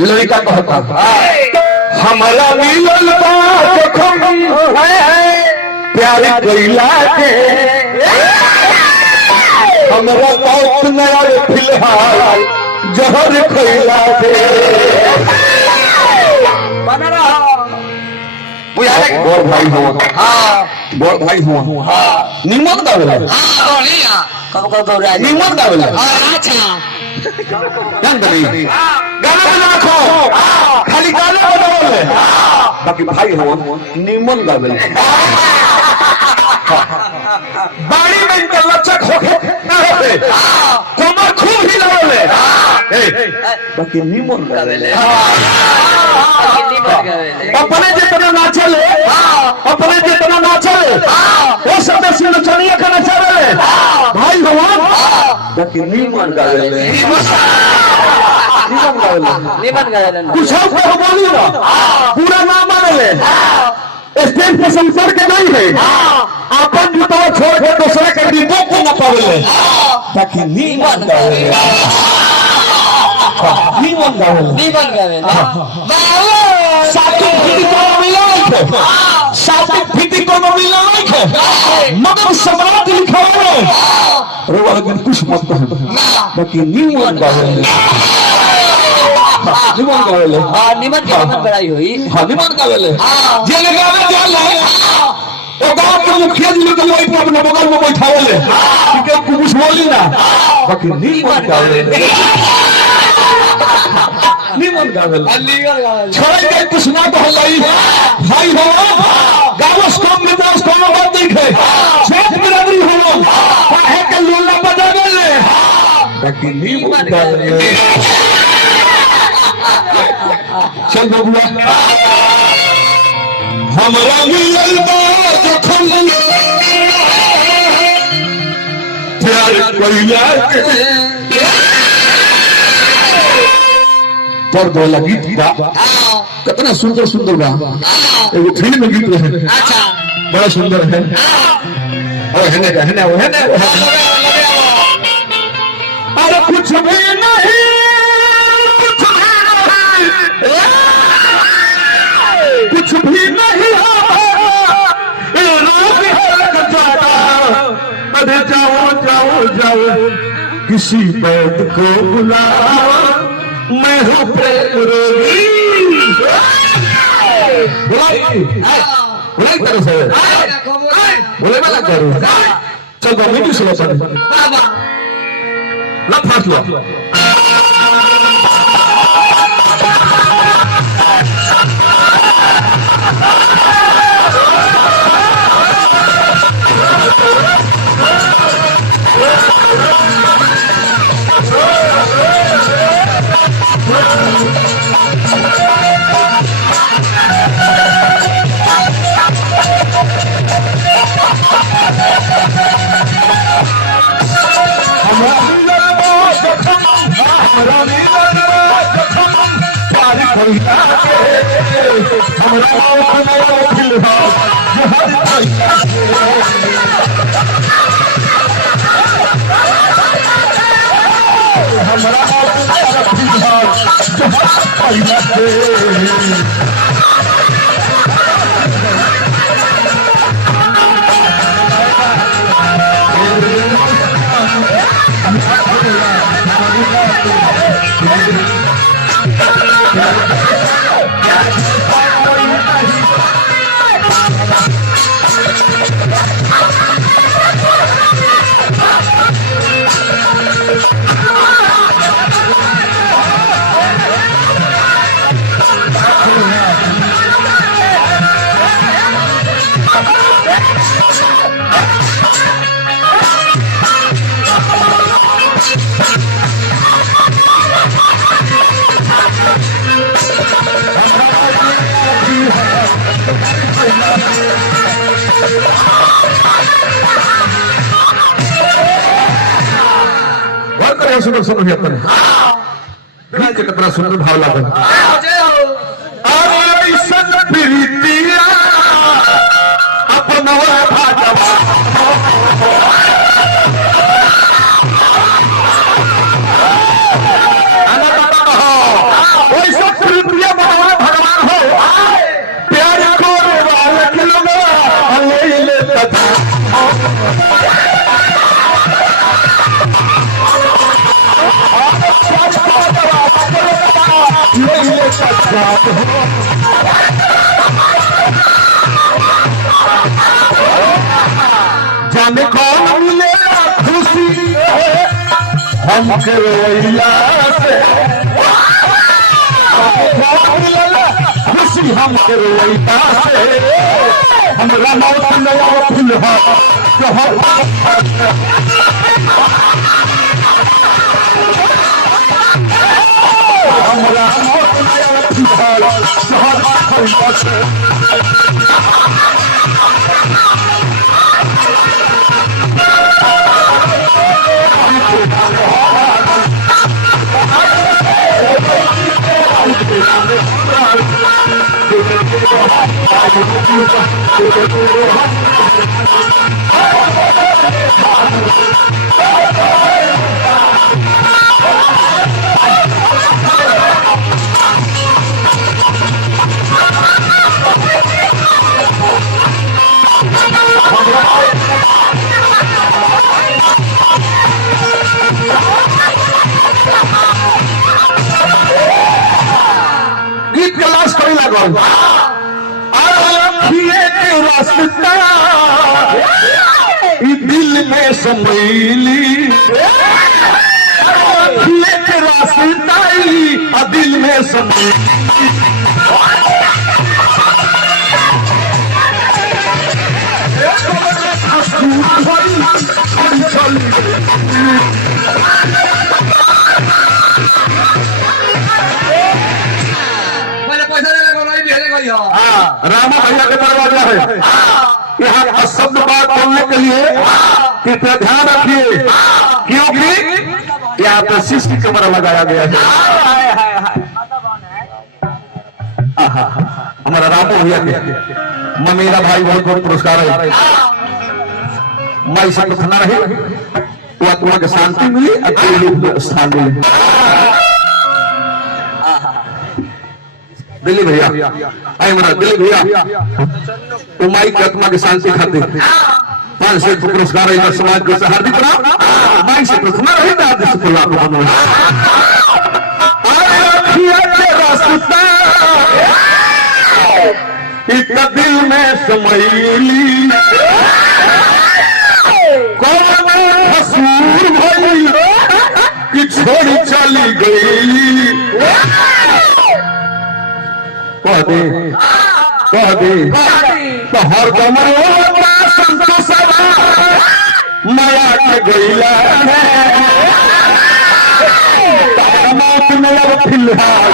लड़का कहता हमारा मिलल प्यार कैला के हमारा बहुत नया फिलहाल जहर खैला के बड़ भाई हुआ बड़ भाई हुआ निमक दावेला निमक दावेला गाना नाखो खाली गाना बजावे बाकी भाई हो निमन गावेला बाड़ी में इनका लचक होके ना होते कमर खूब हिलावे बाकी निमन गावेले अपने जितना नाचले अपने जितना नाचले वो सब से नचनिया का नचावे भाई हो बाकी निमन गावेले कुछ बोली ना पूरा नाम माने स्टेज पे संसद के नहीं है अपन जूता छोड़ के दूसरे के डिब्बों को न पावे ताकि नीमन गावे सातु फिटी को मिला है मगर सम्राट लिखा है रोवाल के कुछ मत कहो बाकी नीमन गावे निमन गावेले निमन के निमन बड़ाई हुई निमन गावेले जे लगावे जाला ओ गांव के मुखिया जी लोग वही पर अपने बगल में बैठावेले कि कुछ बोली ना बाकी निमन गावेले निमन गावेले छोड़ के कुछ ना तो हलाई भाई हो गावस कम में दस कम बात नहीं है सेठ बिरादरी हो काहे के लोला बजावेले बाकी निमन गावेले चल बबुआ हमरा मिलल बा जखन प्यार कैला के पर बोला गीत बा कितना सुंदर सुंदर बा एगो फिल्म में गीत रहे अच्छा बड़ा सुंदर है अरे है अरे कुछ भी नहीं कुछ भी नहीं अरे जाओ जाओ जाओ किसी बैद को बुलाओ मैं हूँ प्रेम रोगी बुलाई तरह से बोले वाला करो चल तो मीठी सुनो सर ना फाट लो सुनो सुनो के कितना सुंदर भाव लगा। अरे सन प्रीतिया अपना भाजपा वैसा प्रीतिया भगवान हो प्यार को के लोग ले तथा जाने कौन मिलेगा खुशी हमके रोइया से, कौन मिलेगा खुशी हमके रोइया से, हमरा मौत नया फूल है जो हमरा मौत नया फूल है जो गीत के लाश करी लगल रास्ता दिल में समैली रास्ता दिल में समैली रामा भैया के दरवाजा है यहाँ शब्द बात बोलने के लिए कृपया ध्यान रखिए क्योंकि यहाँ पर शीश की कैमरा लगाया गया है। हमारा रामो भैया के मेरा भाई बहुत बहुत पुरस्कार है। मैं सब खाना रहे तो आत्मा के शांति मिली और स्थान मिली। दिल्ली भैया आई मेरा दिल्ली भैया तो माई की आत्मा की शांति खातिर 500 पुरस्कार समाज को हार्दिक प्रणाम। माई से प्रार्थना रही दिल में समैली कौन हसूर भई कि छोड़ी चली गई कह दे तो हर कमरो संतोष माया के गईला मौत में अब फिलहाल